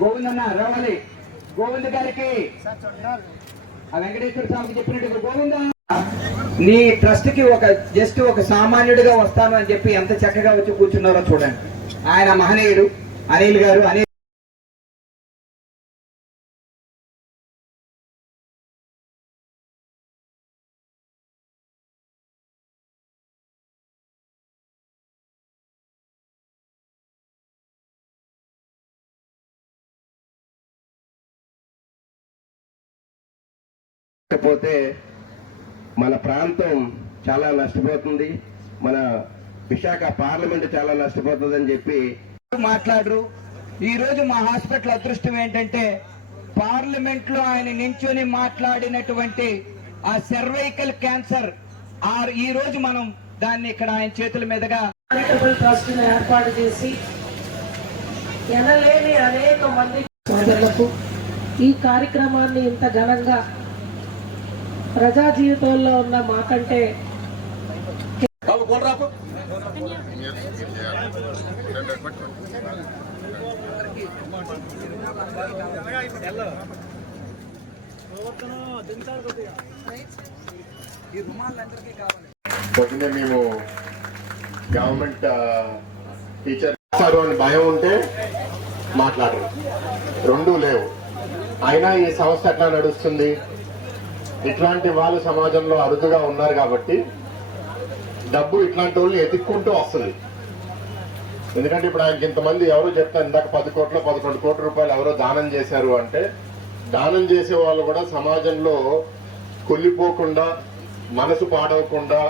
గోవిందన్న రావాలి. గోవింద్ గారికి ఆ వెంకటేశ్వర స్వామికి చెప్పినట్టు గోవింద నీ ట్రస్ట్ కి జస్ట్ ఒక సామాన్యుడిగా వస్తాను అని చెప్పి ఎంత చక్కగా వచ్చి కూర్చున్నారో చూడండి. ఆయన మహనీయుడు అనిల్ గారు. అనిల్ పోతే మన ప్రాంతం చాలా నష్టపోతుంది, మన విశాఖ పార్లమెంట్ చాలా నష్టపోతుంది అని చెప్పి మాట్లాడరు. ఈ రోజు మా హాస్పిటల్ అదృష్టం ఏంటంటే పార్లమెంట్ లో ఆయన నించొని మాట్లాడినటువంటి ఆ సర్వైకల్ క్యాన్సర్ ఈ రోజు మనం దాన్ని ఇక్కడ ఆయన చేతుల మీదుగా ట్రస్ట్ ఏర్పాటు చేసి ఎనలేని అనేక మంది సోదరులకు ఈ కార్యక్రమాన్ని ఇంత ఘనంగా ప్రజా జీవితంలో ఉన్న మాకంటే పొద్దున్నే మేము గవర్నమెంట్ టీచర్ అని భయం ఉంటే మాట్లాడరు, రెండూ లేవు. అయినా ఈ సంస్థ ఎట్లా నడుస్తుంది? ఇట్లాంటి వాళ్ళు సమాజంలో అరుదుగా ఉన్నారు కాబట్టి డబ్బు ఇట్లాంటి వాళ్ళు ఎత్తుక్కుంటూ వస్తుంది. ఎందుకంటే ఇప్పుడు ఆయనకి ఇంతమంది ఎవరో చెప్తారు, ఇందాక 10 కోట్ల 11 కోట్ల రూపాయలు ఎవరో దానం చేశారు అంటే, దానం చేసే వాళ్ళు కూడా సమాజంలో కుళ్ళిపోకుండా మనసు పాడవకుండా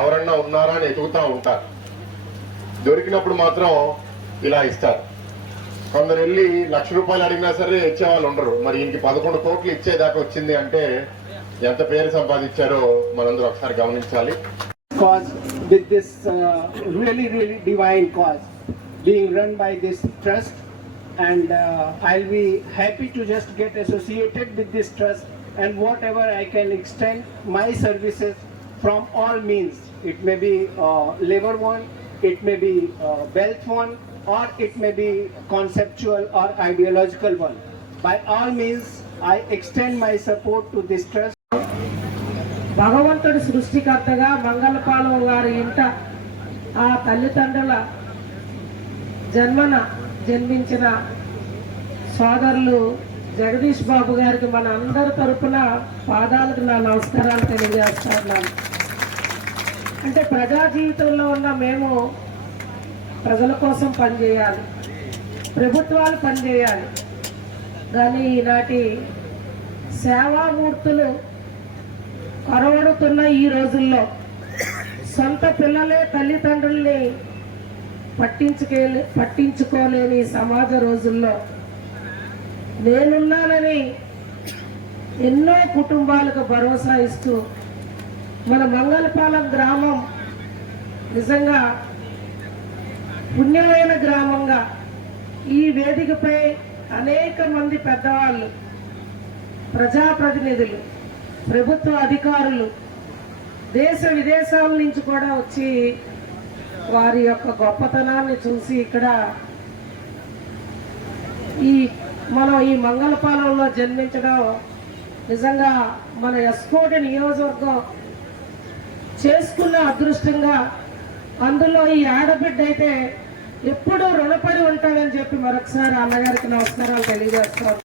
ఎవరన్నా ఉన్నారా అని ఎతుకుతా ఉంటారు. దొరికినప్పుడు మాత్రం ఇలా ఇస్తారు. కొందరు వెళ్ళి 1,00,000 రూపాయలు అడిగినా సరే ఇచ్చేవాళ్ళు ఉండరు. మరి ఇంక 11 కోట్లు ఇచ్చేదాకా వచ్చింది అంటే ఎంత పేరు సంపాదించారో మనందరూ ఒకసారి గమనించాలి. With this really divine cause being run by this trust, and I'll be happy to just get associated with this trust, and whatever I can extend my services from all means. It may be labor one, it may be wealth one, or it may be conceptual or ideological one. By all means, I extend my support to this trust. భగవంతుడి సృష్టికర్తగా మంగళపాలెం గారి ఇంట ఆ తల్లిదండ్రుల జన్మించిన సోదరులు జగదీష్ బాబు గారికి మన అందరి తరపున పాదాలకు నా నమస్కారాలు తెలియజేస్తున్నాను. అంటే ప్రజా జీవితంలో ఉన్న మేము ప్రజల కోసం పనిచేయాలి, ప్రభుత్వాలు పనిచేయాలి. కానీ ఈనాటి సేవామూర్తులు కొరవడుతున్న ఈ రోజుల్లో సొంత పిల్లలే తల్లిదండ్రుల్ని పట్టించుకోలేని సమాజ రోజుల్లో నేనున్నానని ఎన్నో కుటుంబాలకు భరోసా ఇస్తూ మన మంగళపాలెం గ్రామం నిజంగా పుణ్యమైన గ్రామంగా ఈ వేదికపై అనేక మంది పెద్దవాళ్ళు, ప్రజాప్రతినిధులు, ప్రభుత్వ అధికారులు దేశ విదేశాల నుంచి కూడా వచ్చి వారి యొక్క గొప్పతనాన్ని చూసి ఇక్కడ మనం ఈ మంగళపాలెంలో జన్మించడం నిజంగా మన ఎస్కోట నియోజకవర్గం చేసుకున్న అదృష్టంగా, అందులో ఈ ఆడబిడ్డ అయితే ఎప్పుడూ రుణపడి ఉంటాడని చెప్పి మరొకసారి అన్నగారికి నమస్కారాలు తెలియజేస్తాను.